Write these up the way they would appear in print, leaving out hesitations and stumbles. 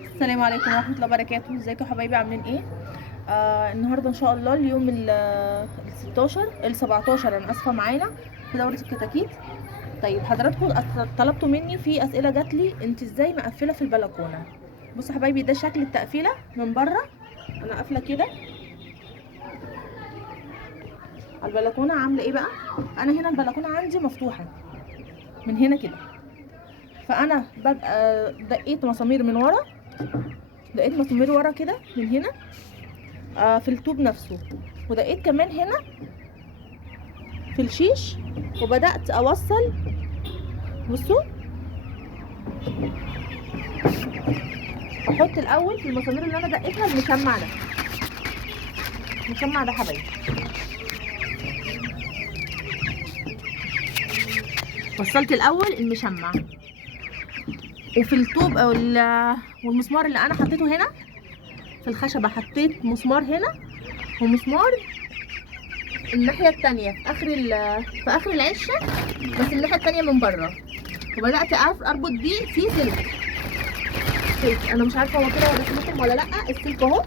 السلام عليكم ورحمة الله وبركاته. ازيكم يا حبايبي، عاملين ايه؟ النهارده ان شاء الله اليوم ال 16 ال 17، انا اسفة، معانا في دورة الكتاكيت. طيب حضراتكم طلبتوا مني في اسئلة جاتلي، انت ازاي مقفلة في البلكونة؟ بصوا يا حبايبي، ده شكل التقفيلة من بره. انا قافلة كده على البلكونة. عاملة ايه بقى؟ انا هنا البلكونة عندي مفتوحة من هنا كده، فانا ببقى دقيت مسامير من ورا، دقيت مسامير ورا كده من هنا في الطوب نفسه، ودقيت كمان هنا في الشيش، وبدأت أوصل. بصوا، أحط الأول في المسامير اللي أنا دقيتها المشمع ده. المشمع ده حبايبي، وصلت الأول المشمع، وفي الطوب أو والمسمار اللي أنا حطيته هنا في الخشبة، حطيت مسمار هنا ومسمار الناحية التانية في آخر العشة، بس الناحية التانية من بره، وبدأت أربط بيه في سلك. أنا مش عارفة هو كده ورسمتكم ولا لأ. السلك أهو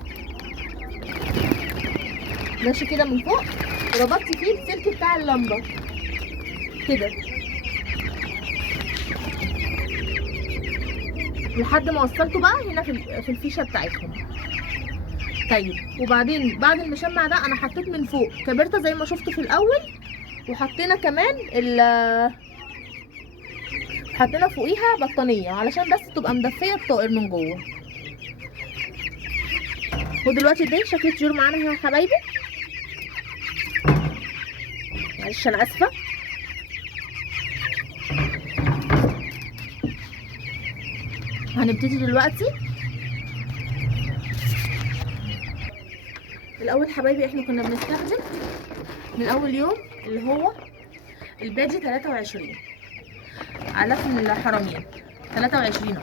ماشي كده من فوق، وربطت فيه السلك بتاع اللمبه كده لحد ما وصلته بقى هنا في الفيشه بتاعتهم. طيب، وبعدين بعد المشمع ده انا حطيت من فوق كبرته زي ما شفتوا في الاول، وحطينا كمان حطينا فوقيها بطانيه علشان بس تبقى مدفيه الطائر من جوه. ودلوقتي ده شكل الطيور معانا يا حبايبي. معلش انا اسفه. هنبتدي دلوقتي. الاول حبايبي احنا كنا بنستخدم من اول يوم اللي هو البادي 23 علف الحرامين، 23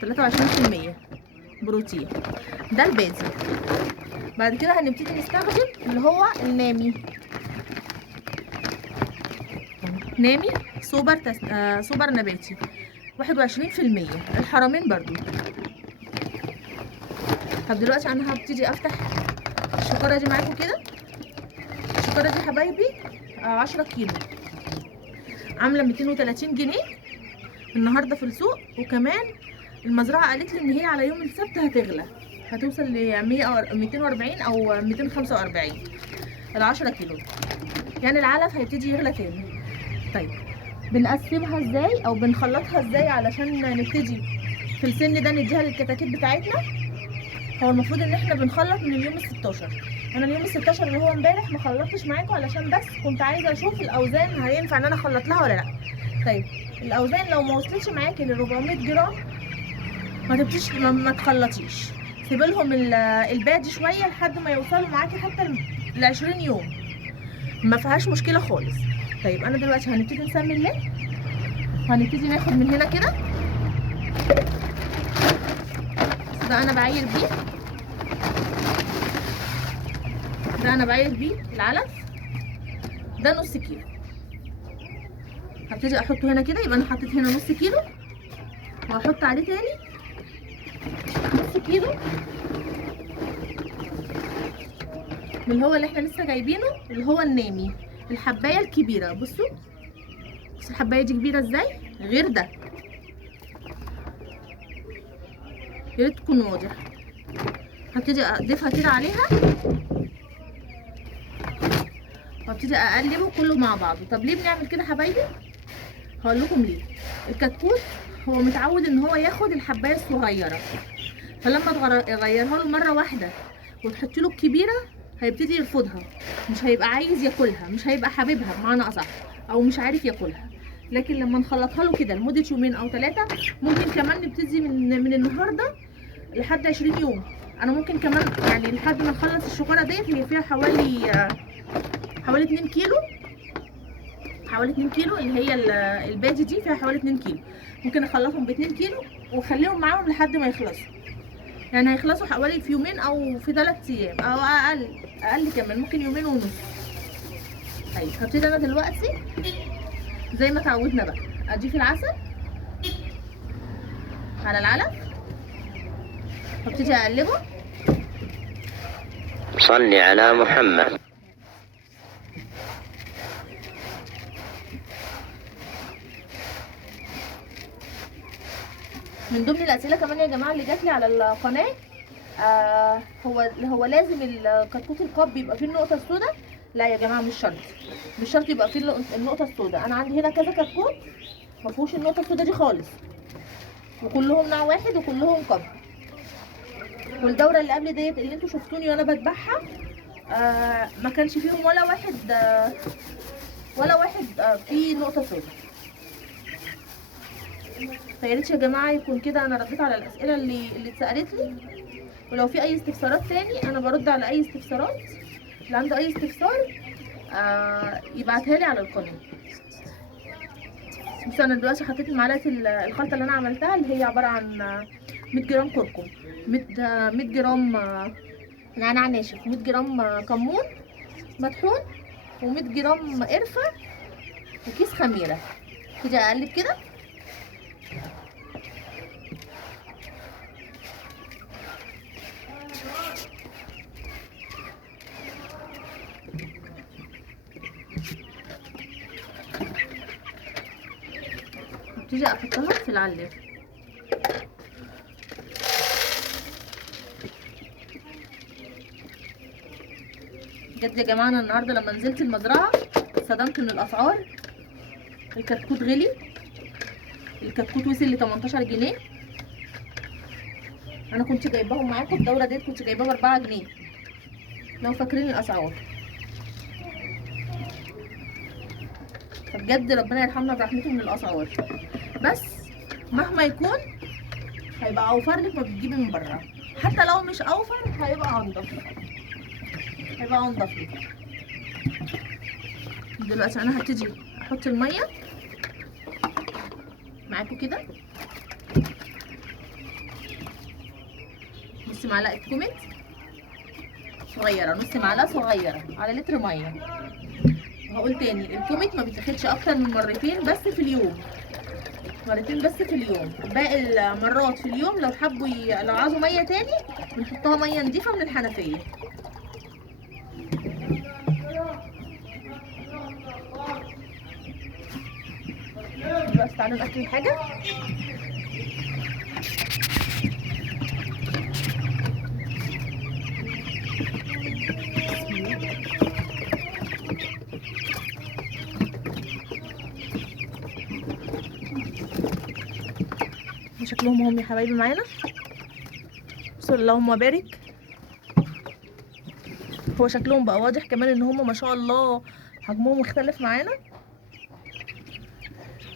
23% بروتين، ده البادي. بعد كده هنبتدي نستخدم اللي هو النامي. نامي سوبر نباتي 21%، الحرامين برضو. طب دلوقتي انا هبتدي افتح الشكاره دي معاكم كده. الشكاره دي حبايبي 10 كيلو، عامله 230 جنيه النهارده في السوق، وكمان المزرعه قالت لي ان هي على يوم السبت هتغلى، هتوصل ل 240 او 245 ال 10 كيلو، يعني العلف هيبتدي يغلى تاني. طيب بنقسمها ازاي او بنخلطها ازاي علشان نبتدي في السن ده نديها للكتاكيت بتاعتنا؟ هو المفروض ان احنا بنخلط من اليوم ال16. انا اليوم ال16 اللي هو امبارح ما خلطتش معاكم علشان بس كنت عايزه اشوف الاوزان هينفع ان انا اخلط لها ولا لا. طيب الاوزان لو ما وصلتش معاكي ل 400 جرام ما تخلطيش، سيبي لهم الباقي شويه لحد ما يوصلوا معاكي حتى ل 20 يوم، ما فيهاش مشكله خالص. طيب انا دلوقتي هنبتدي نسمي الله، وهنبتدي ناخد من هنا كده. ده انا بعاير بيه، العلف ده نص كيلو. هبتدي احطه هنا كده، يبقى انا حطيت هنا نص كيلو، وهحط عليه تاني نص كيلو من اللي هو اللي احنا لسه جايبينه، اللي هو النامي، الحبايه الكبيره. بصوا الحبايه دي كبيره ازاي، غير ده، يا ريت تكون واضح. هبتدي اضيفها كده عليها، وابتدي اقلبه كله مع بعضه. طب ليه بنعمل كده حبايبي؟ هقول لكم ليه. الكتكوت هو متعود ان هو ياخد الحبايه الصغيره، فلما تغيرها له مره واحده وتحطي له الكبيره هيبتدي يرفضها، مش هيبقى عايز ياكلها، مش هيبقى حاببها بمعنى اصح، او مش عارف ياكلها. لكن لما نخلطها له كده لمده يومين او 3، ممكن كمان نبتدي من النهارده لحد 20 يوم. انا ممكن كمان يعني لحد ما نخلص الشوكولاته ديت، هي فيها حوالي 2 كيلو، حوالي 2 كيلو اللي هي البادي دي فيها حوالي 2 كيلو، ممكن اخلصهم ب 2 كيلو واخليهم معاهم لحد ما يخلصوا. يعني هيخلصوا حوالي في يومين او في 3 ايام او اقل كمان، ممكن يومين ونص. طيب هبتدي انا دلوقتي زي ما اتعودنا بقى اضيف العسل. على العلف وابتدي اقلبه. صلي على محمد. من ضمن الاسئله كمان يا جماعه اللي جات لي على القناه، هو لازم الكتكوت القب يبقى فيه النقطه السوداء؟ لا يا جماعه، مش شرط يبقى فيه النقطه السوداء. انا عندي هنا كذا كتكوت ما فيهوش النقطه السوداء دي خالص، وكلهم نوع واحد وكلهم قب. والدوره اللي قبل ديت اللي انتوا شفتوني وانا بذبحها ما كانش فيهم ولا واحد فيه نقطه سوداء. فيا ريت يا جماعه يكون كده انا رديت على الاسئله اللي اتسالت لي. ولو في اي استفسارات تاني انا برد على اي استفسارات. اللي عنده اي استفسار يبعتها لي على القناه. بس انا دلوقتي حطيت معلقه الخلطه اللي انا عملتها، اللي هي عباره عن 100 جرام كركم، 100 جرام نعناع ناشف، 100 جرام كمون مطحون، و100 جرام قرفه، وكيس خميره. كده اقلب كده. ابتدي احطها في العلب. بجد يا جماعه انا النهارده لما نزلت المزرعه اتصدمت من الاسعار. الكتكوت غلي، الكتكوت وصل ل 18 جنيه. انا كنت جايباهم معاكم الدوره ديت، كنت جايباها ب 4 جنيه لو فاكرين الاسعار. فبجد ربنا يرحمنا برحمته من الاسعار. بس مهما يكون هيبقى اوفر لك ما بتجيبي من بره، حتى لو مش اوفر هيبقى انضف، لك. دلوقتي انا هبتدي احط الميه معاكم كده، نص معلقه كوميت صغيره، نص معلقه صغيره على لتر ميه. وهقول تاني، الكوميت ما بيتاخدش اكتر من مرتين بس في اليوم، باقي المرات في اليوم لو حبوا لو عايزوا ميه تاني بنحطها ميه نضيفه من الحنفيه. بس تعالوا ناكل حاجه. شكلهم هم يا حبايبي معانا، بسم الله اللهم بارك. هو شكلهم بقى واضح كمان ان هم ما شاء الله حجمهم مختلف معانا.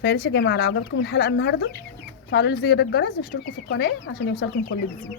فياريت يا جماعه لو عجبتكم الحلقه النهارده فعلوا زر الجرس واشتركوا في القناه عشان يوصلكم كل جديد.